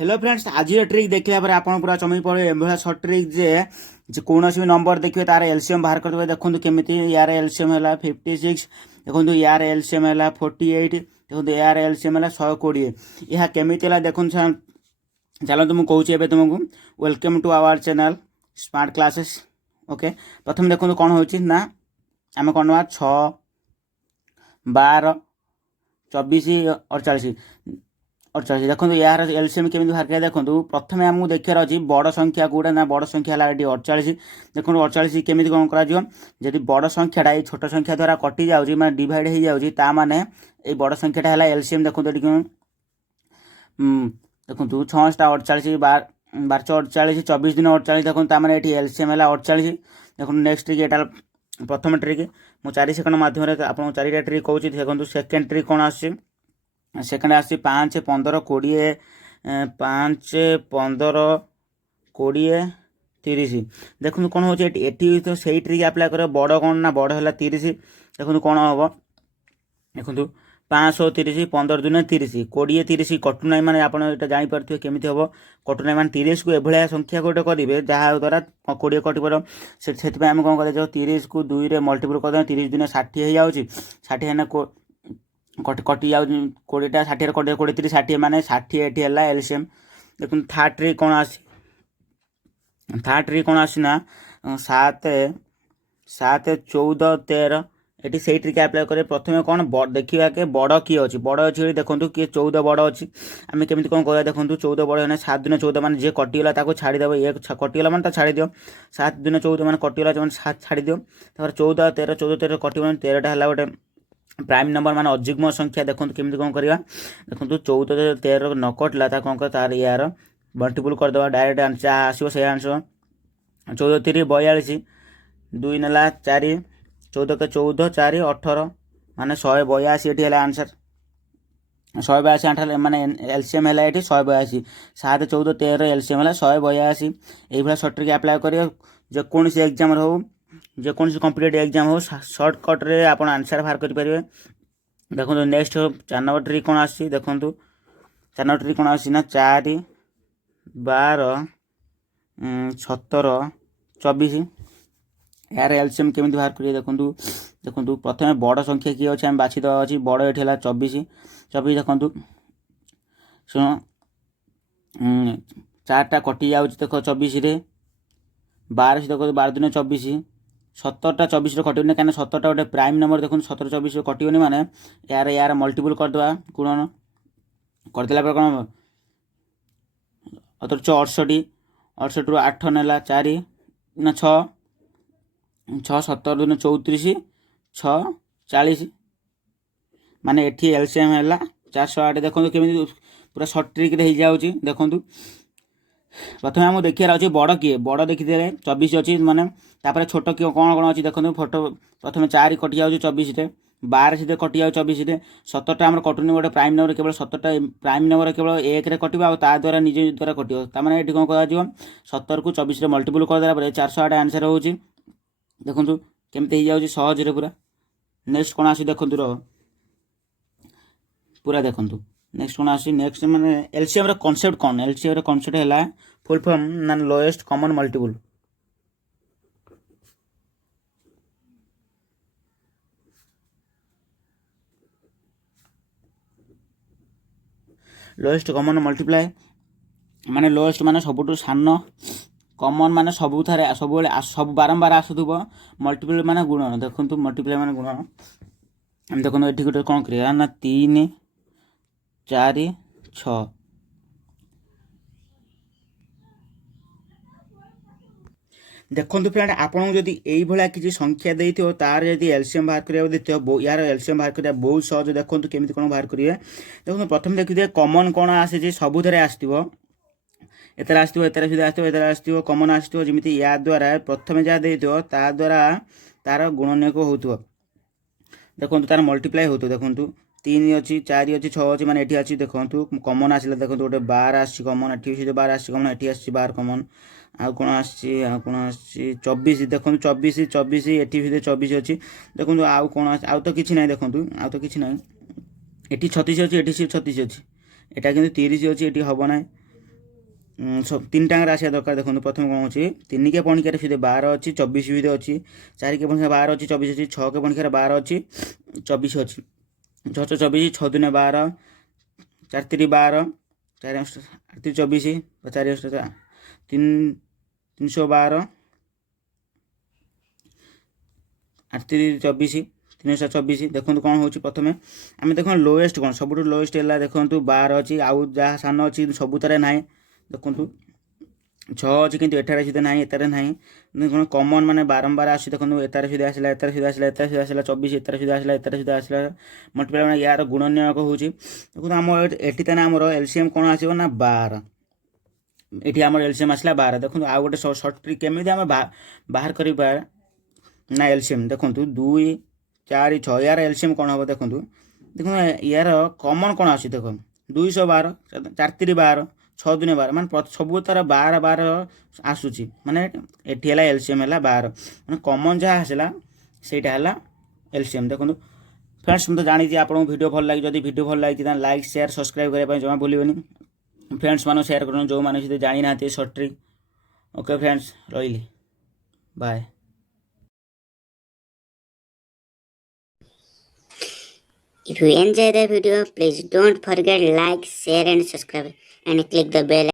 Hello friends, आज trick देखला पर आप पूरा चमक पड़े एभा सर्ट ट्रिक जे कौन भी नंबर देखिए तार एलसीएम बाहर करदे। देखो केमी यार एलसीएम है 56, देखो यार एलसीएम है 48, देखो यार एलसीएम है 120। यह केमी देखो चलते मुझे कहूँ तुमको welcome to our channel smart classes. Okay, प्रथम देखो कौन हो आम कौन 6, 12, 24, 48 देखो यार एलसीएम केमी बाहर कर। देखो प्रथम आमको देखार अच्छी बड़ संख्या कौटा ना बड़ संख्या है ये 48। देखो 48 केमी कौन कर बड़ संख्याटा ये छोट संख्या द्वारा कटि जाऊँगी मैं डिवाइड हो जाऊँगी माने ये बड़ संख्याटा है एलसीएम। देखो देखो 6 टा 48, 12 48, 24 दिन 48। देखो ताने ये एलसीएम है 48। देखो नेक्स्ट ट्रिक यहाँ प्रथम ट्रिक मुझे 4 सेकेंड मध्यम आपको 4टा ट्रिक कहूँ। देखो सेकेंड ट्रिक कौन आस सेकेंड आस 5, 15, 20, 5, 15, 20, 30। देखो कौन हो तो सही ट्रिक आप्लाय कर बड़ कौन ना बड़ है 30। देखो कौन हम देखो 530, 15 दिन 30, 20, 30 कटु ना मैंने आप जापे केमी हम कटु ना मैंने 30 को एभलिया संख्या गोटे करेंगे जहाँ द्वारा 20 कटपर से आम कौन कर 30 को 2 रे मल्टीपल कर 30 दिन 60 हो जाऊँगी 60 है कटि जाऊँ 20टा 60 कटे 20, 30, 60 माने 60 ये है एलसीएम। देखो थर्ड ट्रिक कौन आसना 7, 7, 14, 13 ये से ट्रिक आप्लाय करें। प्रथम कौन देखा के बड़ किए अच्छी बड़ अच्छी देखो किए 14 बड़ अच्छी आम केमी कौन कह देखो 14 बड़ है 7 दिन 14 मैंने जी कटिगला छाड़देव ये कटिगला मैंने 7 दिन 14 मैंने कटिगला मैंने 7 छाड़ दियो। 14, 13, 14, 13 कट 13टा है गोटे प्राइम नंबर मान अजुग्म संख्या। देखो केमी कौन करवा देखो 14, 13 न कटला कौन कर तार यार मल्टीपल करदे डायरेक्ट जहाँ आसो से आंसर 14, 3, 42, 2 ना 4, 14 के 14, 4, 18 माने 182 ये है आंसर 182 आंसर माने एलसीएम है ये 182। 7, 14, 13 एलसीएम है 182। ये सर्ट ट्रिक आप्लाय कर जेकोसी एग्जाम हो जेकोसी कम्पिटेटिव एग्जाम हो सर्टकट्रे आप आंसर बाहर करेंगे। देखो नेक्स्ट 4 नंबर ट्रिक कौन आसी देखो 4 नंबर ट्रिक कौन आसी 4, 12, 17, 24 यार एलसीएम केमी बाहर करिए। देखो प्रथम बड़ संख्या किए अच्छे आम बाछी देवा अच्छी बड़ ये है 24। 24 देखो शुण 4टा कटि जाऊँगी देख 24 रे 12 देखो 12 दिन 24, 17टा 24 कटोनी कहीं 17टा गोटे प्राइम नंबर। देखो 17, 24 कटोनी माने यार यार मल्टीपल करदे गुणन करदेला कौन हम अतर 68, 68 रू 8 नेला 4 ना 6, 6, 17 दिन 34, 6, 40 माने एटी एलसीएम है 408। देखो केमी पूरा सर्ट ट्रिक हो जाऊँगी। देखो प्रथम आमको देखार अच्छे बड़ किए बड़ देखीदे 24 अच्छी माने तापर छोट किए कौन कौन अच्छी देखो फोटो प्रथम 4 कटि जाऊँगी 24 रे 12 सीधे कटि जाऊँ 24 रे 17टा आम कटुनी गोटे प्राइम नंबर केवल 17टा प्राइम नंबर केवल 1 रे कटिबा आ द्वारा निज द्वारा कटिब तार ये कौन कर 17 को 24 मल्टीपल करदेला 408 आंसर हो। देखो केमती हो सहज पूरा। नेक्स्ट कौन आस देखो पूरा देखो नेक्स्ट कौन आस नेक्स्ट मैंने एलसीएम कॉन्सेप्ट कौन एलसीएम कॉन्सेप्ट है फुल फॉर्म ना lowest common multiple. Lowest common multiply माने लोएस्ट माने सबुठ सान कॉमन माने सबु थारे सब सब बारंबार आसुव मल्टीपल माने गुणन। देखो मल्टीप्लाई माने गुणन देखो ये गोटे कौन करा ना 3, 4, 6 देखो फ्रेंड आपको जदि यही किसी संख्या देते तार जब एलसीएम बाहर करा देते यार एलसीएम बाहर करा बहुत सहज। देखो केमी कौन बाहर करेंगे देखो प्रथम देखिए कॉमन कौन आसे सबुथ आसो एतर आसो एतर सुधा आसो एतर आसो कॉमन आसो जमी या द्वारा प्रथम जहाँ देते ता द्वारा तार गुणनीयक हो देखो तार मल्टीप्लाई हो। देखो 3 अच्छी 4 अच्छी 6 अच्छी मैंने ये अच्छी देखो कॉमन आसला देखो गोटे 12 आसी कॉमन ये 12 आसी कॉमन ये आसी 12 कॉमन आउ कौन आसी 24 देखो 24 24 ये 24 अच्छी देखो आउ कौन आउ तो किसी ना देखो आउ तो किसी ना ये 36 अच्छी ये 36 अच्छी एटा कि 30 अच्छी ये हम ना तीन टाँगे आसा दरकार। देखो प्रथम कौन अच्छी 3 के पणिकार सुधे 12 अच्छी 24 भी अच्छी 4 के पणिकार 12 अच्छी 24 अच्छी 6 के पणिकार 12 अच्छी 24 अच्छी 6 6 24 6 दूने 12 4 3 12 4 8 3 24 4 8 312 8 3 24 324 देखो कौन हो प्रथम आम देख लोएस्ट कौन सब लोएस्ट है देखो 12 अच्छी आउ जहाँ सान अच्छी सबुतार ना देखु 6 अच्छी कि एटार सुधा ना एतार ना कौन कमन माने बारंबार आस देखो एतार सुधा आसला एतार सुधा आसला एतार सुधा आसला 24 एतार सुधा आसला एतार सुधा आसला मल्टीप्लाई मैंने यार गुणनीयक हो देखो आम एटी ताने आमर एलसीएम कौन आसो ना 12 ये आम एलसीएम आसला 12 देखो आउ गोटे सर्ट ट्रिक केमी आम बाहर कर ना एलसीएम देखो 2 4 6 यार एलसीएम कौन हम देखो देखो यार कमन कौन आस देख 212 4 3 12 6 दूने 12 मान सब तार 12 12 आसूची माने एटी है एलसीएम है 12 मैंने कमन जहाँ आसला सेटा है एलसीएम देखो फ्रेंड्स मुझे जानी आपको वीडियो भल लगी जब वीडियो भल लगी लाइक शेयर सब्सक्राइब करने जमा भूलि फ्रेंड्स मान शेयर कर जो मैंने जानी ना सर्ट ट्रिक ओके फ्रेंड्स रही bye. If you enjoy the video, please don't forget like, share and subscribe and click the bell.